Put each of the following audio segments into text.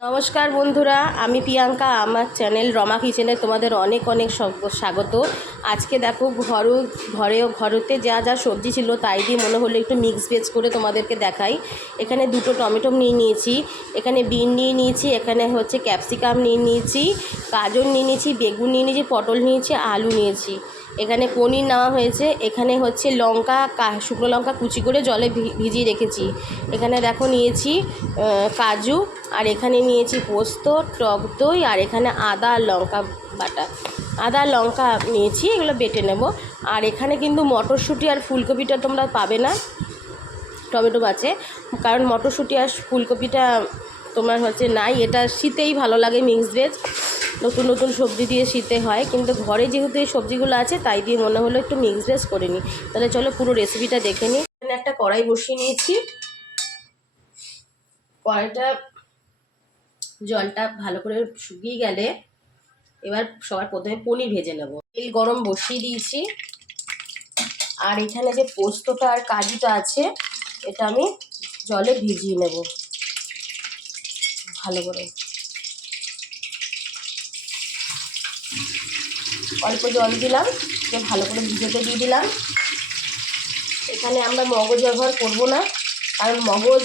নমস্কার বন্ধুরা, আমি প্রিয়াঙ্কা, আমার চ্যানেল রমা কিচেনে তোমাদের অনেক অনেক স্বাগত। আজকে দেখো ঘর ঘরেও ঘরতে যা যা সবজি ছিল তাই দিয়ে মনে হলো একটু মিক্স ভেজ করে তোমাদেরকে দেখাই। এখানে দুটো টমেটো নিয়ে নিয়েছি, এখানে বিন নিয়ে নিয়েছি, এখানে হচ্ছে ক্যাপসিকাম নিয়ে নিয়েছি, গাজর নিয়ে নিয়েছি, বেগুন নিয়ে নিয়েছি, পটল নিয়েছি, আলু নিয়েছি। এখানে পনির নেওয়া হয়েছে। এখানে হচ্ছে লঙ্কা শুকনো লঙ্কা কুচি করে জলে ভিজিয়ে রেখেছি। এখানে দেখো নিয়েছি কাজু, আর এখানে নিয়েছি পোস্ত, টক দই, আর এখানে আদা আর লঙ্কা বাটা। আদা লঙ্কা নিয়েছি, এগুলো বেটে নেব। আর এখানে কিন্তু মটরশুঁটি আর ফুলকপিটা তোমরা পাবে না, টমেটো আছে কারণ মটরশুঁটি আর ফুলকপিটা তোমার হচ্ছে নাই, এটা শীতেই ভালো লাগে মিক্সড ভেজ নতুন নতুন সবজি দিয়ে শীতে হয়। কিন্তু ঘরে যেহেতু এই সবজিগুলো আছে, তাই দিয়ে মনে হলো একটু মিক্স ভেজ করে নিই। তাহলে চলো পুরো রেসিপিটা দেখে নিই। এখানে একটা কড়াই বসিয়ে নিয়েছি। কড়াইটা জলটা ভালো করে শুকিয়ে গেলে এবার সবার প্রথমে পনির ভেজে নেব। তেল গরম বসিয়ে দিয়েছি। আর এখানে যে পোস্তটা আর কাজুটা আছে, এটা আমি জলে ভিজিয়ে নেব। ভালো করে। অল্প জল দিলাম ভালো করে ভিজোতে দিয়ে দিলাম। এখানে আমরা মগজ ব্যবহার করব না, কারণ মগজ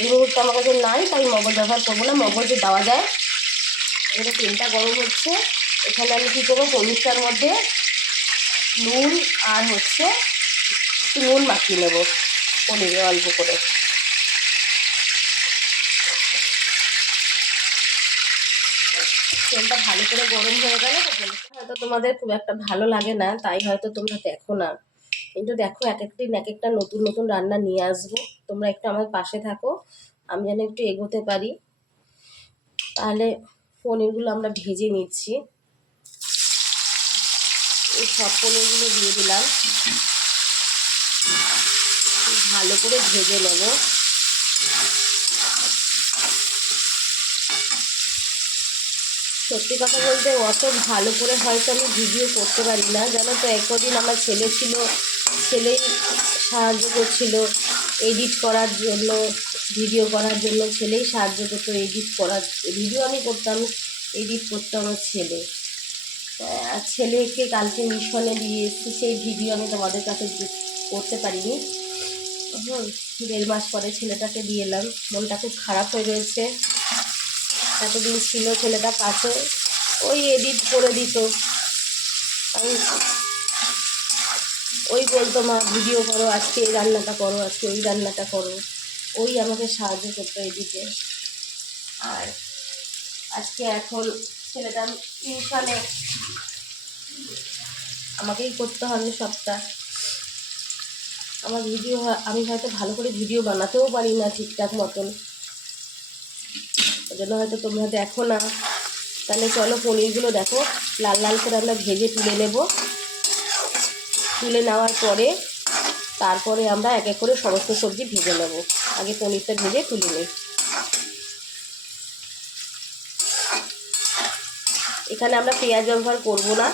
এই মুহূর্তে আমার কাছে নাই, তাই মগজ ব্যবহার করব না, মগজ দেওয়া যায়। এখানে তেলটা গরম হচ্ছে। এখানে আমি কী করব, পনিরটার মধ্যে নুন আর হচ্ছে একটু নুন মাখিয়ে নেব, পনিরে অল্প করে। তেলটা ভালো করে গরম হয়ে গেলে হয়তো তোমাদের খুব একটা ভালো লাগে না, তাই হয়তো তোমরা দেখো না। কিন্তু দেখো, এক একদিন এক একটা নতুন নতুন রান্না নিয়ে আসব। তোমরা একটু আমার পাশে থাকো, আমি যেন একটু এগোতে পারি। তাহলে পনিরগুলো আমরা ভেজে নিচ্ছি। এই সব পনিরগুলো দিয়ে দিলাম। ভালো করে ভেজে নেব। সত্যি কথা বলতে অত ভালো করে হয়তো আমি ভিডিও করতে পারি না। জানো তো, একদিন আমার ছেলে ছিল ছেলেই সাহায্য করছিল এডিট করার জন্য ভিডিও করার জন্য, ছেলেই সাহায্য করতো এডিট করার ভিডিও আমি করতাম এডিট করতো আমার ছেলে। আর ছেলেকে কালকে মিশনে দিয়ে এসেছি, সেই ভিডিও আমি তোমাদের কাছে করতে পারিনি। দেড় মাস পরে ছেলেটাকে দিয়ে এলাম, মনটা খুব খারাপ হয়ে রয়েছে। এতদিন ছিল, ছেলেটা কাছে ওই এডিট করে দিত। ওই বলতো, মা ভিডিও করো, আজকে এই রান্নাটা করো, আজকে ওই রান্নাটা করো। ওই আমাকে সাহায্য করতো এডিটে আর আজকে এখন ছেলেটা টিউশনে। আমাকেই করতে হবে সবটা। আমার ভিডিও আমি হয়তো ভালো করে ভিডিও বানাতেও পারি না ঠিকঠাক মতন। জন্য হয়তো তোমরা দেখো না। তাহলে চলো পনিরগুলো দেখো, লাল লাল করে আমরা ভেজে তুলে নেব। তুলে নেওয়ার পরে, তারপরে আমরা এক এক করে সমস্ত সবজি ভেজে নেব। আগে পনিরটা ভেজে তুলে নিই। এখানে আমরা পেঁয়াজ ব্যবহার করব না।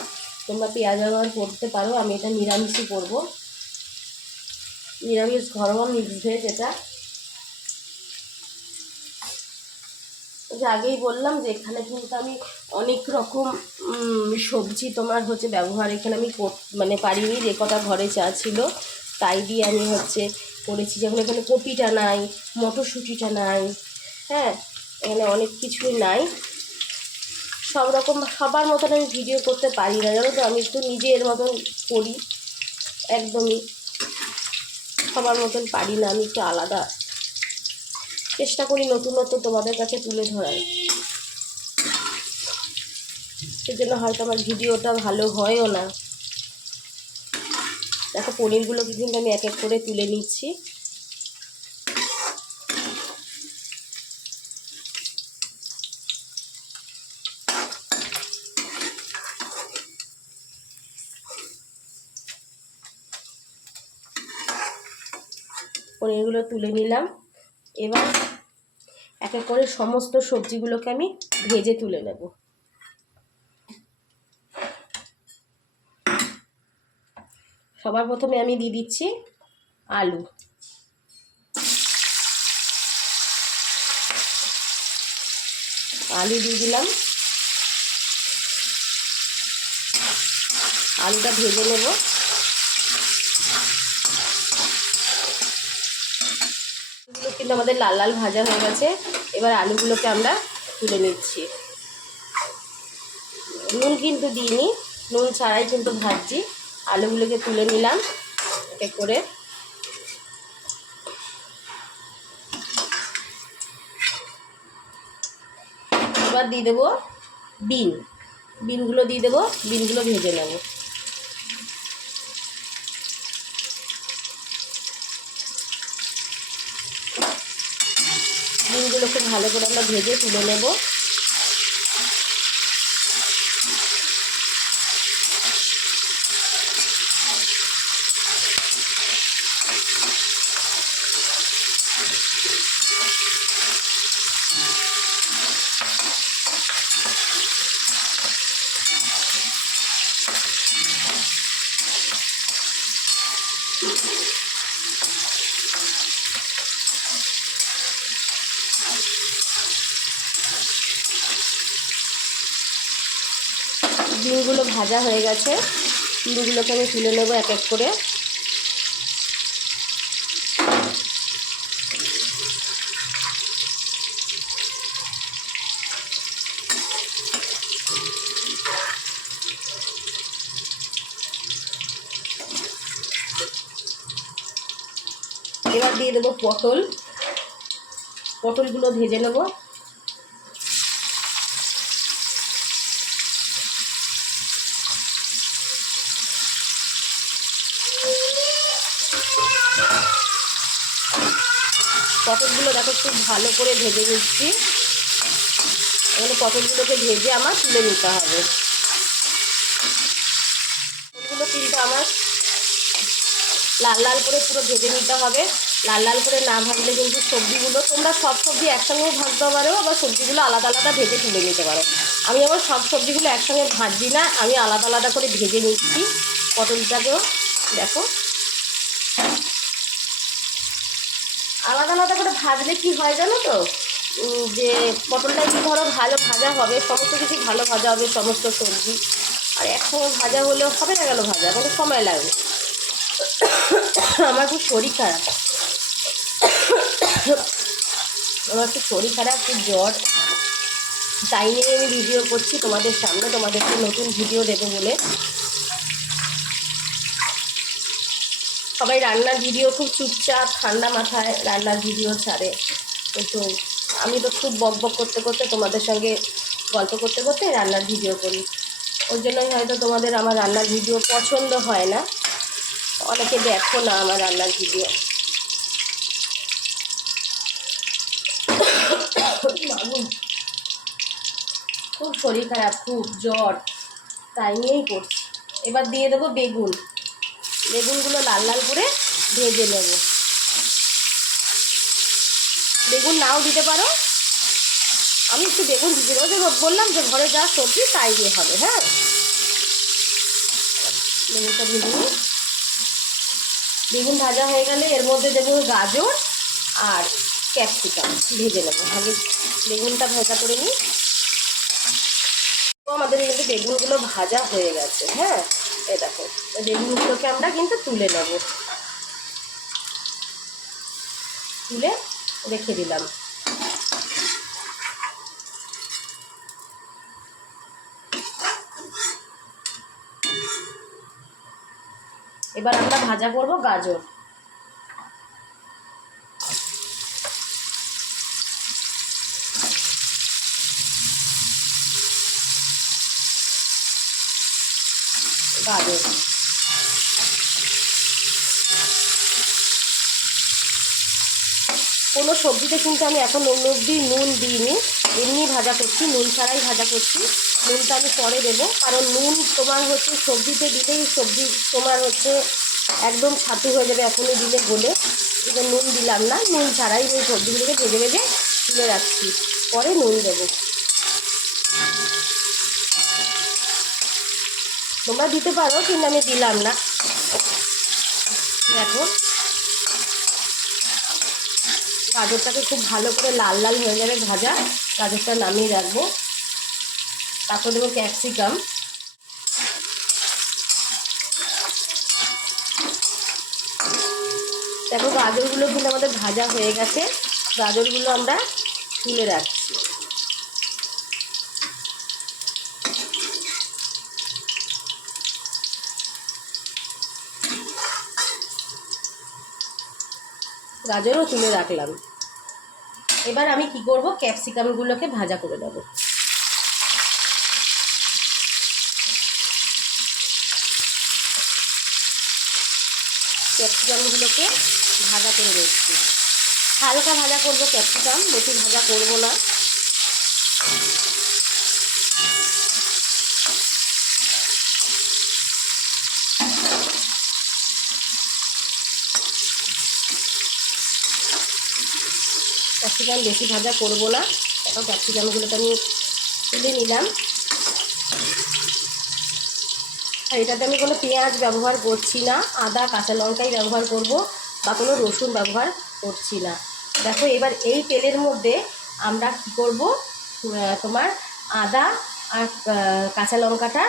তোমরা পেঁয়াজ ব্যবহার করতে পারো, আমি এটা নিরামিষই করব। নিরামিষ ঘরোয়া মিক্স ভেজ এটা। যে আগেই বললাম যে এখানে কিন্তু আমি অনেক রকম সবজি তোমার হচ্ছে ব্যবহার। এখানে আমি মানে পারিনি যে কটা ঘরে চা ছিল, তাই দিয়ে আমি হচ্ছে করেছি। যেমন এখানে কপিটা নাই, মটরশুঁটিটা নাই হ্যাঁ এখানে অনেক কিছুই নাই। সব রকম সবার মতন আমি ভিডিও করতে পারি না, জানো তো? আমি একটু নিজের মতন করি, একদমই। সবার মতন পারি না, আমি একটু আলাদা। চেষ্টা করি নতুনত্ব তোমাদের কাছে তুলে ধরার। সেজন্য হয়তো আমার ভিডিওটা ভালো হয়ও না। দেখো পনিরগুলোকে কিন্তু আমি এক এক করে তুলে নিচ্ছি। পনিরগুলো তুলে নিলাম। এবার এক এক করে সমস্ত সবজিগুলোকে আমি ভেজে তুলে নেব। সবার প্রথমে আমি দিয়ে দিচ্ছি আলু। আলু দিয়ে দিলাম। আলুটা ভেজে নেব। কিন্তু আমাদের লাল লাল ভাজা হয়ে গেছে। এবার আলুগুলোকে আমরা তুলে নিচ্ছি। নুন কিন্তু দিইনি, নুন ছাড়াই কিন্তু ভাজছি। আলুগুলোকে তুলে নিলাম এতে করে। এবার দিয়ে দেবো বিন। বিনগুলো দিয়ে দেবো, বিনগুলো ভেজে নেব। ভালো করে আমরা ভেজে তুলে নেব। বিনগুলো ভাজা হয়ে গেছে। বিনগুলোকে আমি তুলে নেব এক এক করে। এবার দিয়ে দেবো পটল। পটলগুলো ভেজে নেব। দেখো খুব ভালো করে ভেজে নিচ্ছি। এখানে পটলগুলোকে ভেজে আমার তুলে নিতে হবে। পটলগুলো কিন্তু আমার লাল লাল করে পুরো ভেজে নিতে হবে। লাল লাল করে না ভাজলে কিন্তু সবজিগুলো, তোমরা সব সবজি একসঙ্গেও ভাজতে পারো আবার সবজিগুলো আলাদা আলাদা ভেজে তুলে নিতে পারো। আমি আবার সব সবজিগুলো একসঙ্গে ভাজছি না, আমি আলাদা আলাদা করে ভেজে নিচ্ছি পটলটাকেও। দেখো আলাদা আলাদা করে ভাজলে কি হয় জানো তো? যে পটলটা কি ধরো ভালো ভাজা হবে, সমস্ত কিছু ভালো ভাজা হবে, সমস্ত সবজি। আর একসঙ্গে ভাজা হলেও হবে না গেল ভাজা? কোনো সময় লাগবে আমার খুব শরীর খারাপ। আমার খুব শরীর খারাপ, খুব জ্বর। তাই নিয়ে আমি ভিডিও করছি। তোমাদের সামনে তোমাদেরকে নতুন ভিডিও দেবো বলে। সবাই রান্নার ভিডিও খুব চুপচাপ ঠান্ডা মাথায় রান্নার ভিডিও ছাড়ে। কিন্তু আমি তো খুব বক বক করতে করতে তোমাদের সঙ্গে গল্প করতে করতে রান্নার ভিডিও করি। ওই জন্যই হয়তো তোমাদের আমার রান্নার ভিডিও পছন্দ হয় না। অনেকে দেখো না আমার রান্নার ভিডিও খুব শরীর খারাপ, খুব জ্বর, তাই নিয়েই করছি। এবার দিয়ে দেবো বেগুন। বেগুনগুলো লাল লাল করে ভেজে নেব। বেগুন নাও দিতে পারো। আমি একটু বেগুন দিতে দেবো যে বললাম যে ঘরে যা সবজি তাই দিয়ে হবে হ্যাঁ? বেগুনটা ভেজে নিই। বেগুন ভাজা হয়ে গেলে এর মধ্যে দেবো গাজর আর ক্যাপসিকাম ভেজে নেব। আগে বেগুনটা ভাজা করে নিই। আমাদের কিন্তু বেগুনগুলো ভাজা হয়ে গেছে হ্যাঁ? এই দেখো বেগুনগুলোকে আমরা কিন্তু তুলে নেব। তুলে রেখে দিলাম। এবার আমরা ভাজা করব গাজর। গাজর কোনো সবজিতে কিন্তু আমি এখন অন্য অবধি নুন দিইনি। এমনি ভাজা করছি, নুন ছাড়াই ভাজা করছি। নুনটা আমি পরে দেবো, কারণ নুন তোমার হচ্ছে সবজিতে দিলেই সবজি তোমার হচ্ছে একদম ছাতু হয়ে যাবে এখনই দিলে বলে এটা নুন দিলাম না, নুন ছাড়াই ওই সবজিগুলোকে ভেজে ভেজে তুলে রাখছি। পরে নুন দেবো। তোমরা দিতে পারো, কিন্তু আমি দিলাম না। দেখো। গাজরটাকে খুব ভালো করে লাল লাল হয়ে যাবে ভাজা। গাজরটা নামিয়ে রাখব। তারপর দেবো ক্যাপসিকাম। দেখো, গাজরগুলো কিন্তু আমাদের ভাজা হয়ে গেছে। গাজরগুলো আমরা তুলে রাখছি গাজরও তুলে রাখলাম। এবার আমি কি করব? ক্যাপসিকামগুলোকে ভাজা করে দেবো ক্যাপসিকামগুলোকে ভাজা করে দিচ্ছি হালকা ভাজা করব ক্যাপসিকাম, বেশি ভাজা করব না। ক্যাপসিকাম বেশি ভাজা করব না। এখন ক্যাপসিকামগুলোকে আমি তুলে নিলাম। আর এটাতে আমি কোনো পেঁয়াজ ব্যবহার করছি না, আদা, কাঁচা লঙ্কাই ব্যবহার করব বা কোনো রসুন ব্যবহার করছি না। দেখো এবার এই তেলের মধ্যে আমরা কি করব? তোমার আদা আর কাঁচা লঙ্কাটা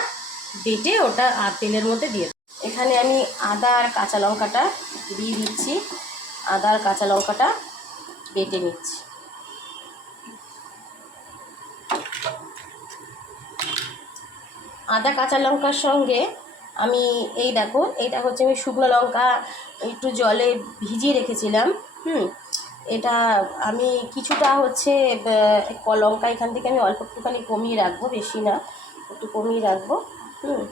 বেটে ওটা আর তেলের মধ্যে দিয়ে। এখানে আমি আদা আর কাঁচা লঙ্কাটা দিয়ে দিচ্ছি। আদা আর কাঁচা লঙ্কাটা বেটে নিচ্ছি। আদা, কাঁচা লঙ্কার সঙ্গে আমি এই দেখো এইটা হচ্ছে আমি শুকনো লঙ্কা একটু জলে ভিজিয়ে রেখেছিলাম, হুম? এটা আমি কিছুটা হচ্ছে লঙ্কা এখান থেকে আমি অল্প একটুখানি কমিয়ে রাখব, বেশি না, একটু কমিয়ে রাখব, হুম?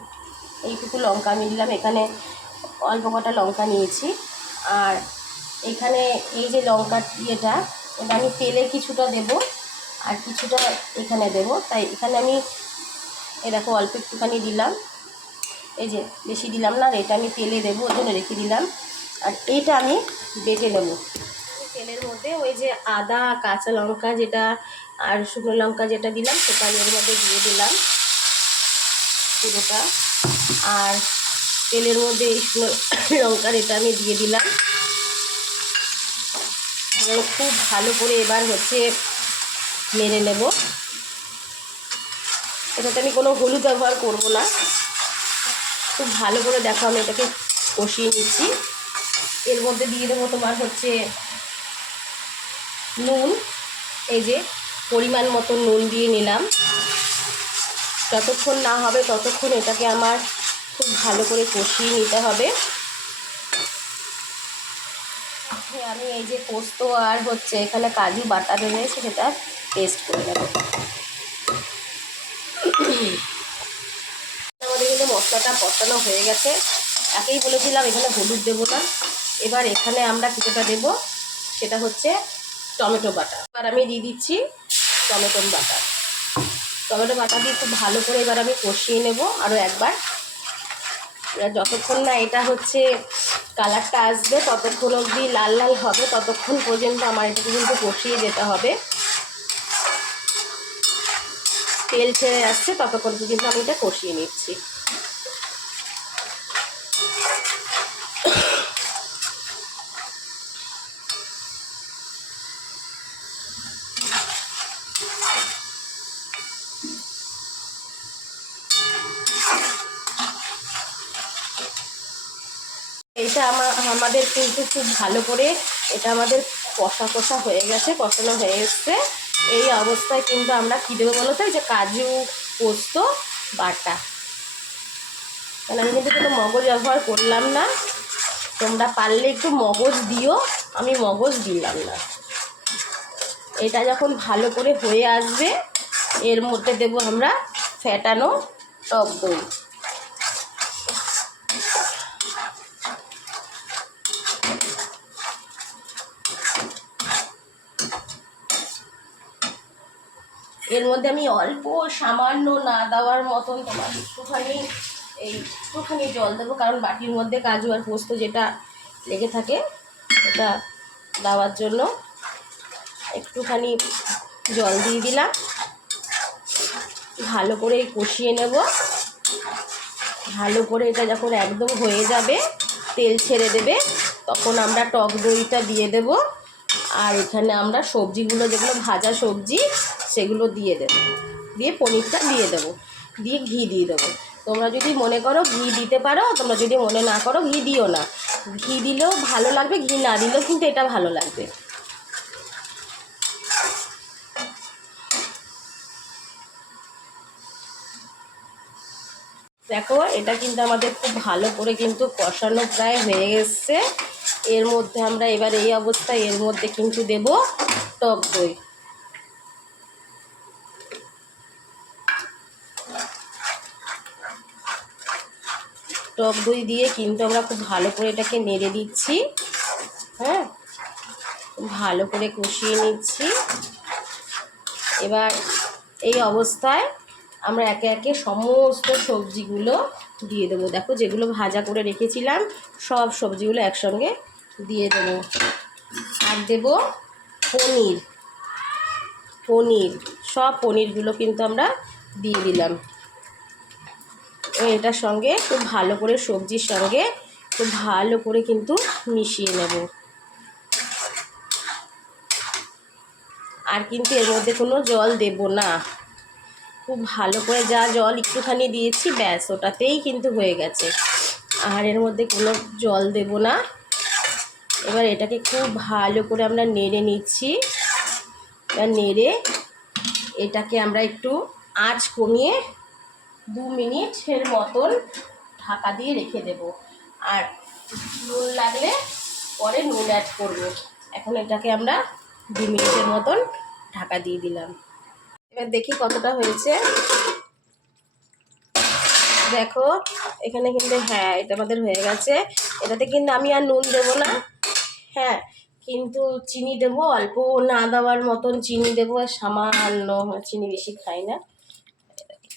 এইটুকু লঙ্কা আমি দিলাম, এখানে অল্প কটা লঙ্কা নিয়েছি, আর এখানে এই যে লঙ্কার ইয়েটা, এটা আমি তেলে কিছুটা দেব, আর কিছুটা এখানে দেব, তাই এখানে আমি এই দেখো অল্প একটুখানি দিলাম। এই যে বেশি দিলাম না, আর এটা আমি তেলে দেবো, ওই জন্য রেখে দিলাম। আর এইটা আমি বেটে নেব। তেলের মধ্যে ওই যে আদা, কাঁচা লঙ্কা যেটা আর শুকনো লঙ্কা যেটা দিলাম, সেটা আমি এর মধ্যে দিয়ে দিলাম পুরোটা। আর তেলের মধ্যে এই লঙ্কার এটা আমি দিয়ে দিলাম। খুব ভালো করে এবার হচ্ছে মেরে নেব। এটাতে আমি কোনো হলুদ ব্যবহার করব না। খুব ভালো করে দেখো, আমি এটাকে কষিয়ে নিচ্ছি। এর মধ্যে দিয়ে দেবো তোমার হচ্ছে নুন। এই যে পরিমাণ মতো নুন দিয়ে নিলাম। যতক্ষণ না হবে ততক্ষণ এটাকে আমার খুব ভালো করে কষিয়ে নিতে হবে। আমি এই যে পোস্ত আর হচ্ছে এখানে কাজু বাটা রয়েছে, সেটা পেস্ট করে নেব। আমাদের কিন্তু মশলাটা কষানো হয়ে গেছে। একেই বলেছিলাম এখানে হলুদ দেবো না। এবার এখানে আমরা কিছুটা দেব, সেটা হচ্ছে টমেটো বাটা। এবার আমি দিয়ে দিচ্ছি টমেটো বাটা। টমেটো বাটা দিয়ে খুব ভালো করে এবার আমি কষিয়ে নেব আরও একবার। যতক্ষণ না এটা হচ্ছে কালারটা আসবে, ততক্ষণ অবধি লাল লাল হবে, ততক্ষণ পর্যন্ত আমার এটাকে কিন্তু কষিয়ে যেতে হবে। তেল ছেড়ে আসছে, ততক্ষণ পর্যন্ত আমি এটা কষিয়ে নিচ্ছি। এটা আমার আমাদের কিন্তু খুব ভালো করে এটা আমাদের কষা কষা হয়ে গেছে, কষানো হয়ে এসছে। এই অবস্থায় কিন্তু আমরা কী দেবো বলো তো? যে কাজু, পোস্ত, বাটা। কারণ আমি কিন্তু কোনো মগজ ব্যবহার করলাম না। তোমরা পারলে একটু মগজ দিও, আমি মগজ দিলাম না। এটা যখন ভালো করে হয়ে আসবে, এর মধ্যে দেবো আমরা ফ্যাটানো টক দই। এর মধ্যে আমি অল্প সামান্য না দেওয়ার মতন তোমার একটুখানি, এই একটুখানি জল দেবো, কারণ বাটির মধ্যে কাজু আর পোস্ত যেটা লেগে থাকে এটা দেওয়ার জন্য একটুখানি জল দিয়ে দিলাম। ভালো করে কষিয়ে নেব। ভালো করে এটা যখন একদম হয়ে যাবে, তেল ছেড়ে দেবে, তখন আমরা টক দইটা দিয়ে দেব। আর এখানে আমরা সবজিগুলো, যেগুলো ভাজা সবজি সেগুলো দিয়ে দেবো। দিয়ে পনিরটা দিয়ে দেবো। দিয়ে ঘি দিয়ে দেবো। তোমরা যদি মনে করো ঘি দিতে পারো, তোমরা যদি মনে না করো ঘি দিও না। ঘি দিলেও ভালো লাগবে, ঘি না দিলেও কিন্তু এটা ভালো লাগবে। দেখো, এটা কিন্তু আমাদের খুব ভালো করে কিন্তু কষানো প্রায় হয়ে গেছে। এর মধ্যে আমরা এবার এই অবস্থায় এর মধ্যে কিন্তু দেব টক দই। টক দই দিয়ে কিন্তু আমরা খুব ভালো করে এটাকে নেড়ে দিচ্ছি। হ্যাঁ? ভালো করে কষিয়ে নিচ্ছি। এবার এই অবস্থায় আমরা একে একে সমস্ত সবজিগুলো দিয়ে দেবো। দেখো যেগুলো ভাজা করে রেখেছিলাম, সব সবজিগুলো একসঙ্গে দিয়ে দেবো। আর দেবো পনির। পনির, সব পনিরগুলো কিন্তু আমরা দিয়ে দিলাম। এটার সঙ্গে খুব ভালো করে সবজির সঙ্গে খুব ভালো করে কিন্তু মিশিয়ে নেব। আর কিন্তু এর মধ্যে কোনো জল দেব না। খুব ভালো করে যা জল একটুখানি দিয়েছি, ব্যাস, ওটাতেই কিন্তু হয়ে গেছে। আর এর মধ্যে কোনো জল দেব না। এবার এটাকে খুব ভালো করে আমরা নেড়ে নিচ্ছি। এবার নেড়ে এটাকে আমরা একটু আঁচ কমিয়ে দু মিনিটের মতন ঢাকা দিয়ে রেখে দেব। আর নুন লাগলে পরে নুন অ্যাড করব। এখন এটাকে আমরা দু মিনিটের মতন ঢাকা দিয়ে দিলাম। এবার দেখি কতটা হয়েছে। দেখো, এখানে কিন্তু হ্যাঁ এটা আমাদের হয়ে গেছে। এটাতে কিন্তু আমি আর নুন দেবো না। হ্যাঁ কিন্তু চিনি দেবো, অল্প না দেওয়ার মতন চিনি দেবো। আর সামান্য চিনি বেশি খাই না।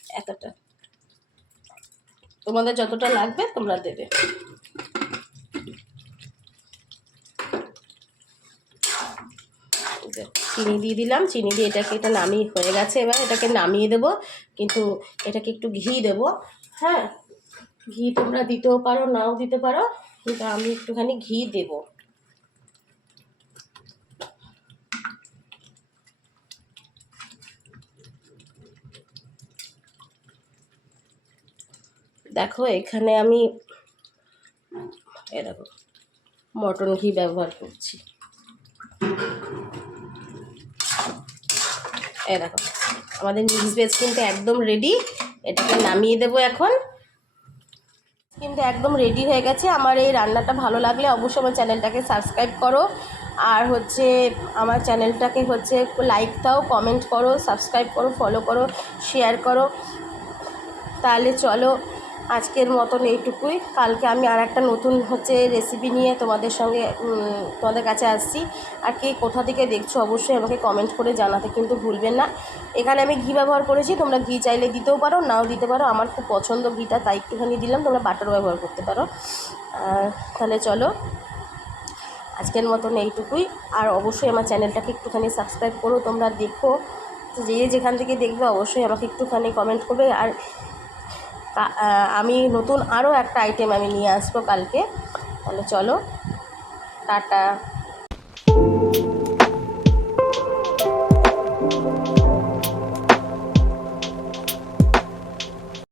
এতটা। তোমাদের যতটা লাগবে, তোমরা দেবে। চিনি দিয়ে দিলাম। চিনি দিয়ে এটাকে, এটা নামিয়ে হয়ে গেছে এবার। এটাকে নামিয়ে দেব, কিন্তু এটাকে একটু ঘি দেব। হ্যাঁ ঘি তোমরা দিতেও পারো, নাও দিতে পারো। কিন্তু আমি একটুখানি ঘি দেব। দেখো, এখানে আমি এ দেখো, মটন ঘি ব্যবহার করছি। এ দেখো, আমাদের মিক্স ভেজ কিন্তু একদম রেডি এটাকে নামিয়ে দেবো এখন। কিন্তু একদম রেডি হয়ে গেছে, আমার এই রান্নাটা ভালো লাগলে অবশ্যই আমার চ্যানেলটাকে সাবস্ক্রাইব করো। আর হচ্ছে, আমার চ্যানেলটাকে হচ্ছে লাইক দাও কমেন্ট করো সাবস্ক্রাইব করো ফলো করো শেয়ার করো। তাহলে চলো। আজকের মতন এইটুকুই। কালকে আমি আর একটা নতুন হচ্ছে রেসিপি নিয়ে তোমাদের সঙ্গে তোমাদের কাছে আসছি। আর কে কোথা থেকে দেখছ অবশ্যই আমাকে কমেন্ট করে জানাতে কিন্তু ভুলবেন না। এখানে আমি ঘি ব্যবহার করেছি, তোমরা ঘি চাইলে দিতেও পারো, নাও দিতে পারো। আমার খুব পছন্দ ঘিটা, তাই একটুখানি দিলাম, তোমরা বাটার ব্যবহার করতে পারো। তাহলে চলো, আজকের মতন এইটুকুই। আর অবশ্যই আমার চ্যানেলটাকে একটুখানি সাবস্ক্রাইব করো, তোমরা দেখো। যে যেখান থেকে দেখবে অবশ্যই আমাকে একটুখানি কমেন্ট করবে। আর তা আমি নতুন আরও একটা আইটেম আমি নিয়ে আসব কালকে। তাহলে চলো টাটা।